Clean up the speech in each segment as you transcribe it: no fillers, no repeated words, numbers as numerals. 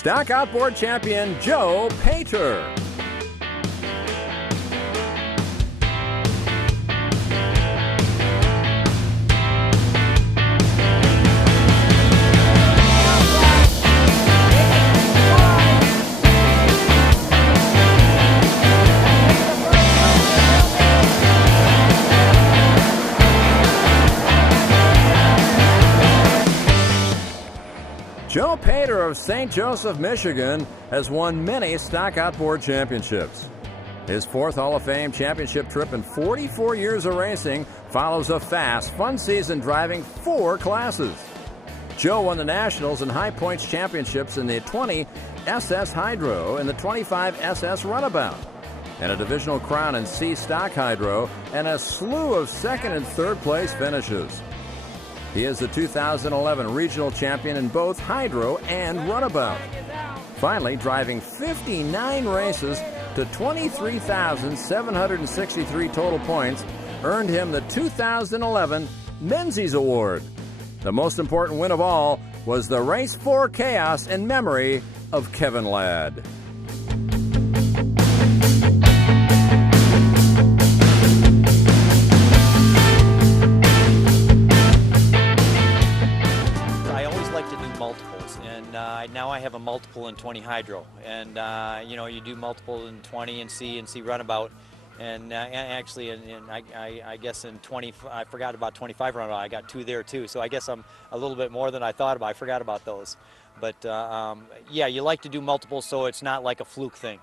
stock outboard champion Joe Pater. Joe Pater of St. Joseph, Michigan, has won many stock outboard championships. His fourth Hall of Fame championship trip in 44 years of racing follows a fast, fun season driving 4 classes. Joe won the Nationals and High Points championships in the 20 SS Hydro and the 25 SS Runabout, and a divisional crown in C Stock Hydro, and a slew of second and third place finishes. He is the 2011 regional champion in both Hydro and Runabout. Finally, driving 59 races to 23,763 total points earned him the 2011 Menzies Award. The most important win of all was the Race for Chaos in memory of Kevin Ladd. Now I have a multiple in 20 Hydro, and you do multiple in 20 and C Runabout, and actually, I guess in 20, I forgot about 25 Runabout. I got 2 there too, so I guess I'm a little bit more than I thought about. I forgot about those, but yeah, you like to do multiples so it's not like a fluke thing.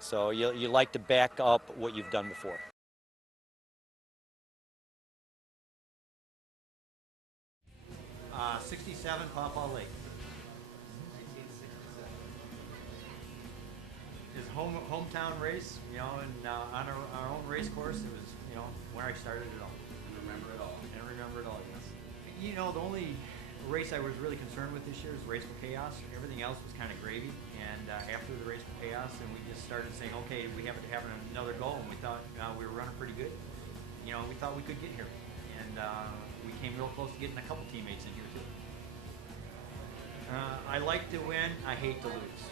So you like to back up what you've done before. '67 Pawpaw Lake. His hometown race, and on our own race course, it was, where I started it all. And remember it all. And remember it all, yes. The only race I was really concerned with this year was Race for Chaos. Everything else was kind of gravy. And after the Race for Chaos, and we just started saying, okay, we have to have another goal, and we thought we were running pretty good. We thought we could get here. And we came real close to getting a couple teammates in here, too. I like to win, I hate to lose.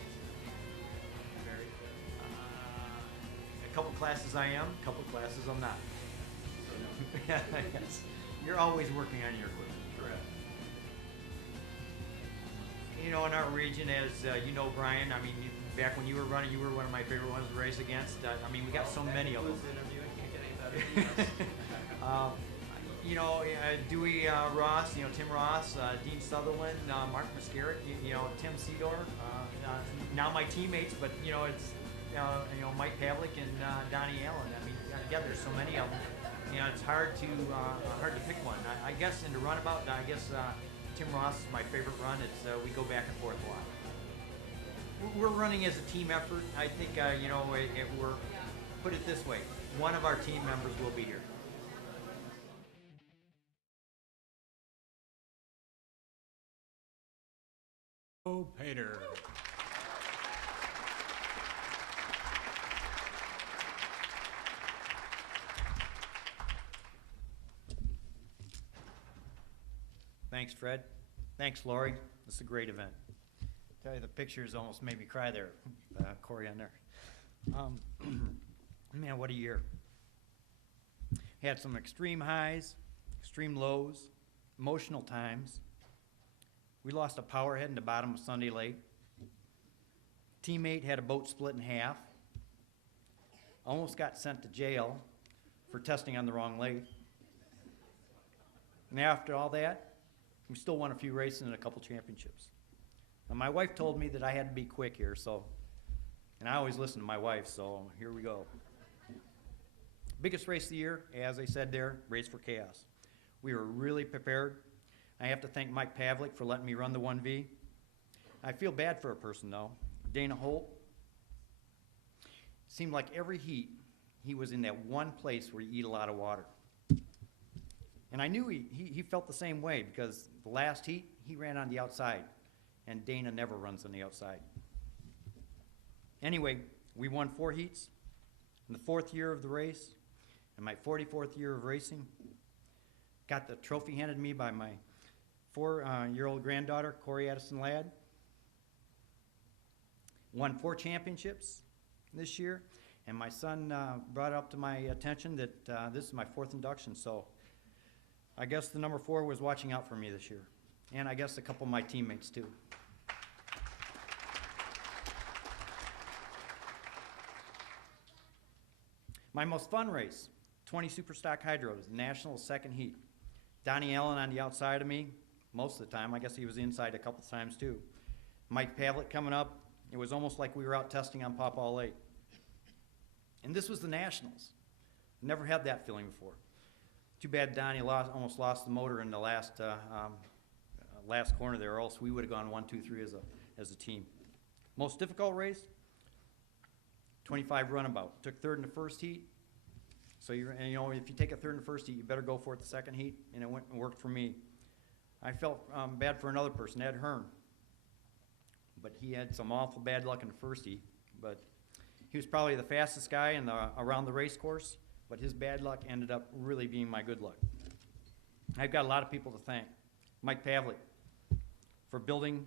A couple classes I am, a couple classes I'm not. Yes. You're always working on your equipment. Correct. In our region, as Brian, back when you were running, you were one of my favorite ones to race against. We got so many of them. Dewey Ross, Tim Ross, Dean Sutherland, Mark Mascarrick, Tim Seedor, now my teammates, but it's Mike Pavlik and Donnie Allen. Yeah, there's so many of them. It's hard to pick one. I guess in the runabout, Tim Ross is my favorite run. It's we go back and forth a lot. We're running as a team effort. I think we're put it this way: one of our team members will be here. Pater. Thanks, Fred. Thanks, Lori. This is a great event. Tell you, the pictures almost made me cry there, Corey on there. Man, what a year. Had some extreme highs, extreme lows, emotional times. We lost a powerhead in the bottom of Sunday Lake. Teammate had a boat split in half. Almost got sent to jail for testing on the wrong lake. And after all that, we still won a few races and a couple championships. Now, my wife told me that I had to be quick here, and I always listen to my wife, so here we go. Biggest race of the year, as I said there, Race for Chaos. We were really prepared. I have to thank Mike Pavlik for letting me run the 1V. I feel bad for a person, though. Dana Holt. It seemed like every heat, he was in that one place where you eat a lot of water. And I knew he felt the same way, because the last heat, he ran on the outside, and Dana never runs on the outside. Anyway, we won 4 heats in the 4th year of the race, and my 44th year of racing. Got the trophy handed to me by my 4-year-old granddaughter, Corey Addison Ladd. Won 4 championships this year, and my son brought it up to my attention that this is my 4th induction, so I guess the number 4 was watching out for me this year, and I guess a couple of my teammates too. My most fun race, 20 Superstock Hydros, Nationals 2nd heat. Donnie Allen on the outside of me most of the time. I guess he was inside a couple times too. Mike Pavlik coming up. It was almost like we were out testing on Papaw Lake. And this was the Nationals. Never had that feeling before. Too bad Donnie almost lost the motor in the last corner there, or else we would have gone 1, 2, 3 as a team. Most difficult race, 25 runabout. Took 3rd in the 1st heat. So if you take a 3rd in the 1st heat, you better go for it the 2nd heat, and it went and worked for me. I felt bad for another person, Ed Hearn. But he had some awful bad luck in the 1st heat. But he was probably the fastest guy around the race course, but his bad luck ended up really being my good luck. I've got a lot of people to thank. Mike Pavlik for building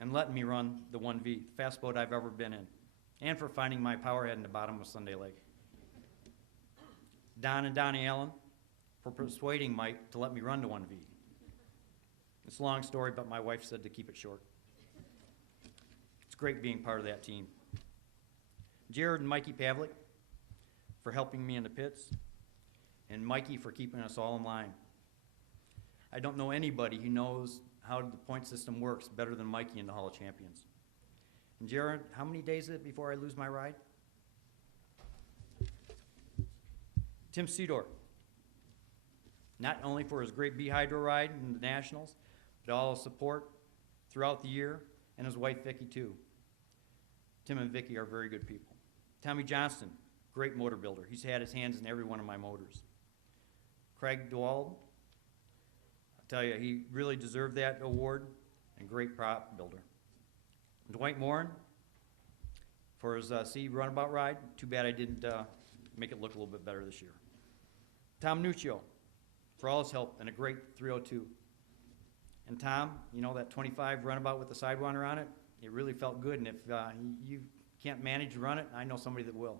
and letting me run the 1V, the fastest boat I've ever been in, and for finding my power head in the bottom of Sunday Lake. Don and Donnie Allen for persuading Mike to let me run the 1V. It's a long story, but my wife said to keep it short. It's great being part of that team. Jared and Mikey Pavlik for helping me in the pits, and Mikey for keeping us all in line. I don't know anybody who knows how the point system works better than Mikey in the Hall of Champions. And Jared, how many days is it before I lose my ride? Tim Sedor, not only for his great B-Hydro ride in the Nationals, but all his support throughout the year, and his wife Vicki too. Tim and Vicki are very good people. Tommy Johnston, great motor builder. He's had his hands in every one of my motors. Craig DeWald, I tell you, he really deserved that award, and great prop builder. Dwight Morin for his C runabout ride. Too bad I didn't make it look a little bit better this year. Tom Nuccio for all his help and a great 302. And Tom, you know that 25 runabout with the Sidewinder on it? It really felt good, and if you can't manage to run it, I know somebody that will.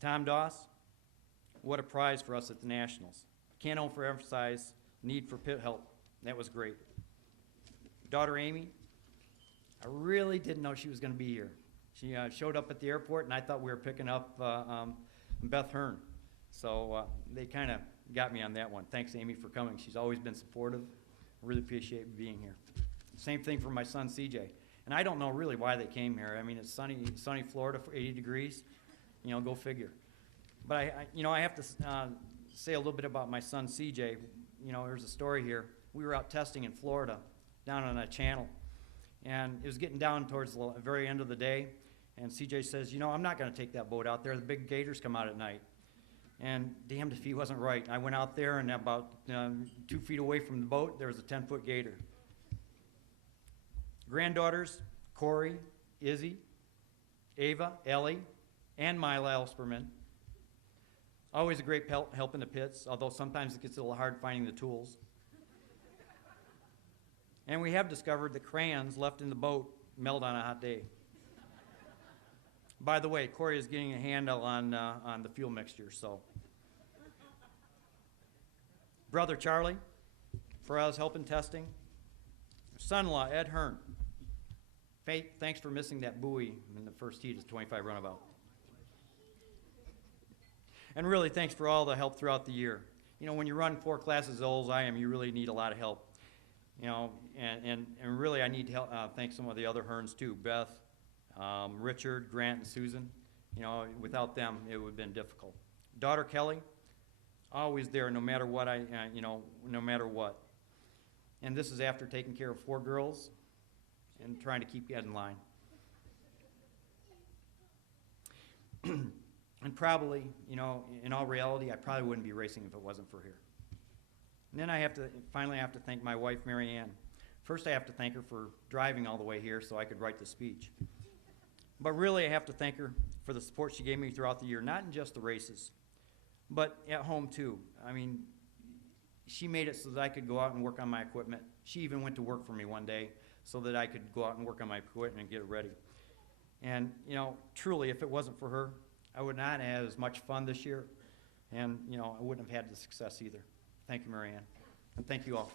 Tom Doss, what a prize for us at the Nationals. Can't overemphasize need for pit help. That was great. Daughter Amy, I really didn't know she was going to be here. She showed up at the airport, and I thought we were picking up Beth Hearn. So they kind of got me on that one. Thanks, Amy, for coming. She's always been supportive. I really appreciate being here. Same thing for my son, CJ. And I don't know really why they came here. I mean, it's sunny Florida for 80 degrees. You know, go figure. But I have to say a little bit about my son, CJ. You know, there's a story here. We were out testing in Florida, down on a channel. And it was getting down towards the very end of the day. And CJ says, you know, I'm not going to take that boat out there. The big gators come out at night. And damned if he wasn't right. I went out there, and about 2 feet away from the boat, there was a 10-foot gator. Granddaughters, Corey, Izzy, Ava, Ellie, and Mila Elsperman. Always a great help in the pits, although sometimes it gets a little hard finding the tools. And we have discovered that crayons left in the boat melt on a hot day. By the way, Corey is getting a handle on the fuel mixture, so. Brother Charlie, for us helping testing. Son-in-law, Ed Hearn. Thanks for missing that buoy in the first heat of 25 runabout. And really, thanks for all the help throughout the year. You know, when you run 4 classes as old as I am, you really need a lot of help. You know, and really I need to help, thank some of the other Hearns too, Beth, Richard, Grant, and Susan. You know, without them, it would have been difficult. Daughter Kelly, always there no matter what no matter what. And this is after taking care of 4 girls and trying to keep Ed in line. And probably, you know, in all reality, I probably wouldn't be racing if it wasn't for here. And then I finally have to thank my wife, Mary Ann. First, I have to thank her for driving all the way here so I could write the speech. But really, I have to thank her for the support she gave me throughout the year, not in just the races, but at home too. I mean, she made it so that I could go out and work on my equipment. She even went to work for me one day so that I could go out and work on my equipment and get it ready. And, you know, truly, if it wasn't for her, I would not have had as much fun this year, and, you know, I wouldn't have had the success either. Thank you, Marianne, and thank you all.